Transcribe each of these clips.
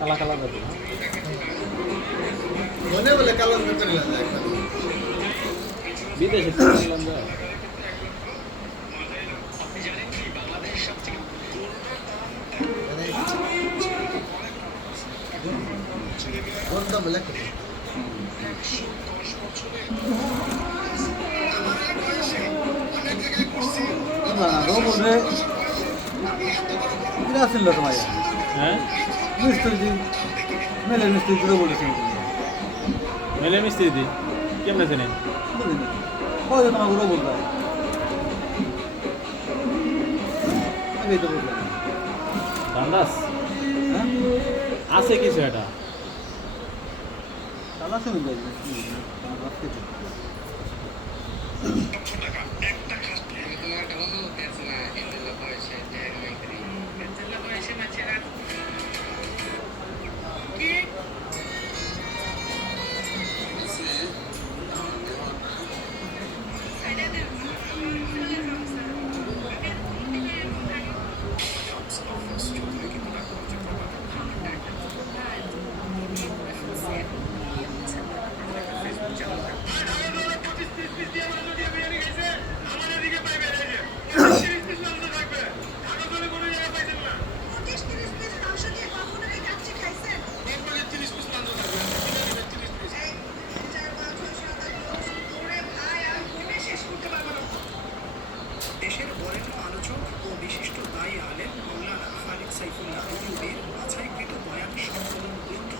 কালা কালা যাবে মনে বলে কালার করে যায় বিদেশে ছিলাম যা কোনটা বলে করে বলবে আসল তোমার হ্যাঁ মিস্ত্রি মেলে মিস্ত্রি তুলে বলেছেন মেলে মিস্ত্রি দি কেমন আছে নেই হয়তো তোমার গুলো বলতে আমি তো বললাম দান্দাস হ্যাঁ আছে কিছু এটা তাহলে শুনুন যাই দেশের বরেণ্য আলোচক ও বিশিষ্ট দায়ী আলেম মাওলানা খালিদ সাইফুল্লাহ আইয়ুবীর বাছাইকৃত বয়ান সংকলন গ্রন্থ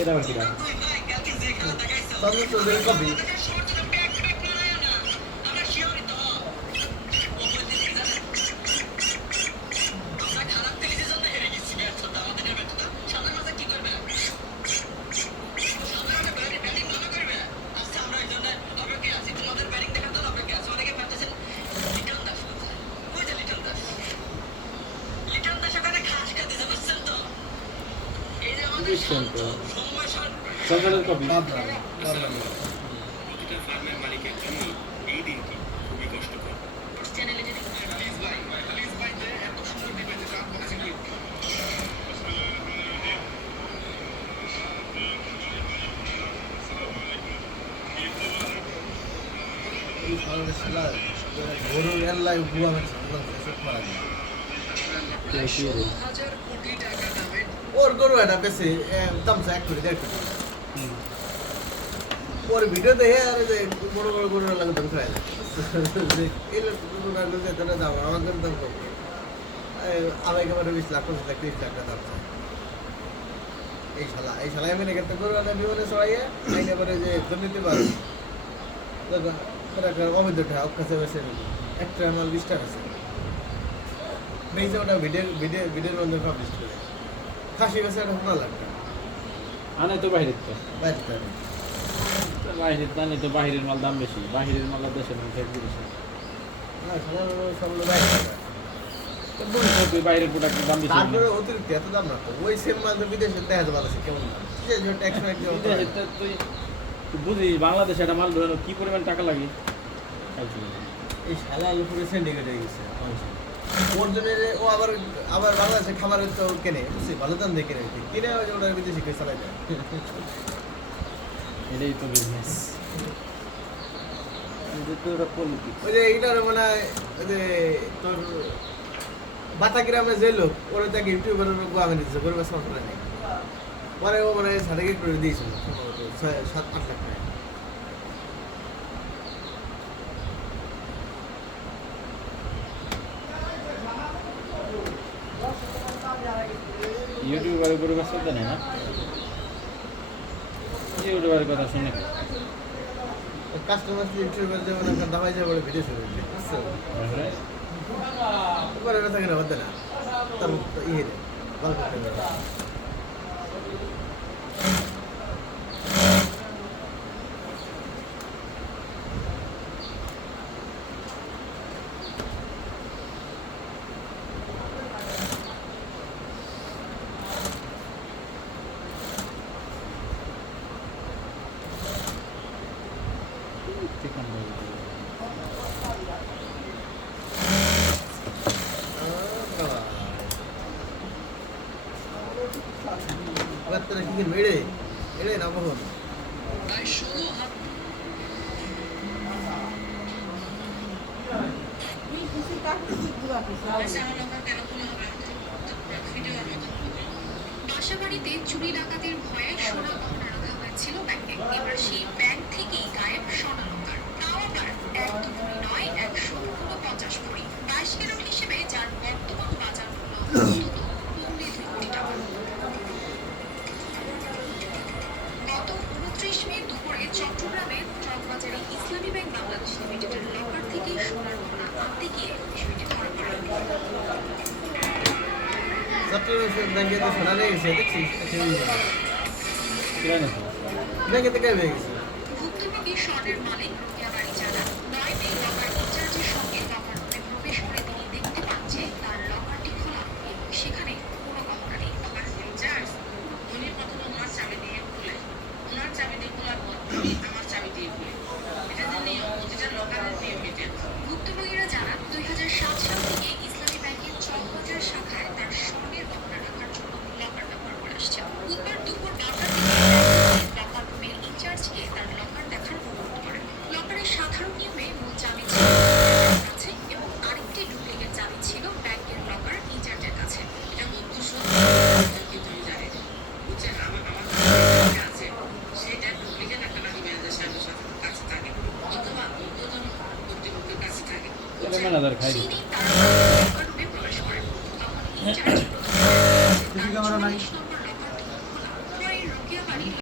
এটা আবার কিরা তাহলে তো দেখ কবি বুঝছেন তো সরকারের কপি প্রতিটা ফার্মের মালিকের জন্য এই দিনটি খুবই কষ্টকর গরু এলাই বুয়া মানে ওর গরু এটা বেশি দাম এক কোটি 1.5 কোটি ওর ভিডিও দেখে আর যে বড় বড় গরু লাগে দাম খায় এই গরু না গরু যেতে দাম আমাদের দাম কম আবার একেবারে 20 লাখ 25 লাখ 30 লাখ দাম এই শালা আমি নাকি গরু আনা বিমানে চড়াইয়া আইনে করে যে দুর্নীতি বাড়ে অবৈধ টাকা ওর কাছে বসে একটা মাল 20 টাকা আছে মেয়েছে ওটা ভিডিওর মধ্যে পাবলিশ করে খাসি গেছে এটা 15 লাখ টাকা আনে তো বাইরের তো বাইরে থেকে বাইরের দানে তো বাইরের মাল দাম বেশি বাইরের মাল দেশের মধ্যে বেশি না সব বাইরে টাকা বাইরের প্রোডাক্টের দাম বেশি তারপরে অতিরিক্ত এত দাম না তো ওই সেম মাল তো বিদেশে দেখা যাবে আছে কেমন দাম যে যে ট্যাক্স রাখতে তুই বুঝি বাংলাদেশে একটা মাল ধরে কি পরিমাণ টাকা লাগে এই শালা উপরে সিন্ডিকেট হয়ে গেছে ওর জন্য ও আবার বাংলাদেশে খাবারের তো কেনে বুঝছি ভালো দাম দিয়ে কিনে ওটা বিদেশি কে চালাই দেয় এটাই তো বিজনেস ওই যে এইটার মানে ওই যে তোর বাতা গ্রামে যে লোক ওরা তাকে ইউটিউবের গোয়া মেনে দিচ্ছে গরিবের সমস্যা নেই পরে ও মানে সার্টিফিকেট করে দিয়েছিল সম্ভবত 7-8 লাখ টাকা। ইউটিউবার উপরে কাজ করতে নেই না ইউটিউবের কথা শুনে কাস্টমার ইউটিউবের যেমন আপনার দাবাই যায় বলে ভিডিও শুরু হয়েছে বুঝছো? তারপরে উপরে ওটা থাকে না বলতে না তার ইয়ে রে ভালো করতে পারে। চিকেন বাচ্চারা কি কিনবে এড়ে এড়ে না কখন প্রায় 16 হাত বাসাবাড়িতে চুরি ডাকাতির ভয়ে সোনা গহনা রাখা হয়েছিল ব্যাংকে। এবার সেই ব্যাংক থেকেই গায়েব সোনা লকার। তাও আবার 1-2 নয় 149 ভরি 22 গ্রাম হিসেবে, যার বর্তমান বাজার মূল্য অন্তত 2 কোটি টাকা। গত 29 মে দুপুরে চট্টগ্রামের চকবাজারে ইসলামী ব্যাংক বাংলাদেশ লিমিটেডের লকার থেকে সোনার গহনা আনতে গিয়ে বিষয়টি ধরা পড়ে। চট্টগ্রাম ব্যাংকে তো সোনা নিয়ে গেছে দেখছিস কিরান ব্যাংকে থেকে হয়ে গেছে। ভুক্তভোগী স্বর্ণের মালিক রোকেয়া বাড়ি জানান, 9 মে লকার ইনচার্জের সঙ্গে লকার রুমে প্রবেশ করে তিনি দেখতে পান যে তার লকারটি খোলা এবং সেখানে কোনো গহনা নেই। লকার ইনচার্জ উনি প্রথমে ওনার চাবি দিয়ে খুলে, ওনার চাবি দিয়ে খোলার পর আমি আমার চাবি দিয়ে খুলি। এটা যে নিয়ম, প্রতিটা লকারের নিয়ম এটা। ভুক্তভোগীরা জানান 2007 সাল থেকে ইসলামী ব্যাংকের চকবাজার শাখায় তার স্বর্ণের গহনা রাখার জন্য লকার ব্যবহার করে আসছে। বুধবার দুপুর 12টার দিকে লকার রুমের ইনচার্জকে তার লকার দেখার অনুরোধ করেন। লকারের সাধারণ নিয়মে মূল চাবি ছিল তার কাছে এবং আরেকটি ডুপ্লিকেট চাবি ছিল ব্যাংকের লকার ইনচার্জের কাছে। এটা বন্ধু কিন্তু আমি জানি না। বুঝছেন, আমার আছে সেটা ডুপ্লিকেট একটা নাকি ম্যানেজার সাহেবের কাছে থাকে অথবা ঊর্ধ্বতন কর্তৃপক্ষের কাছে থাকে। ম্যানেজার খাই সেই দিন তারা লকার রুমে প্রবেশ করেন। তখন ইনচার্জ ক্যামেরা নাই। 44 নম্বর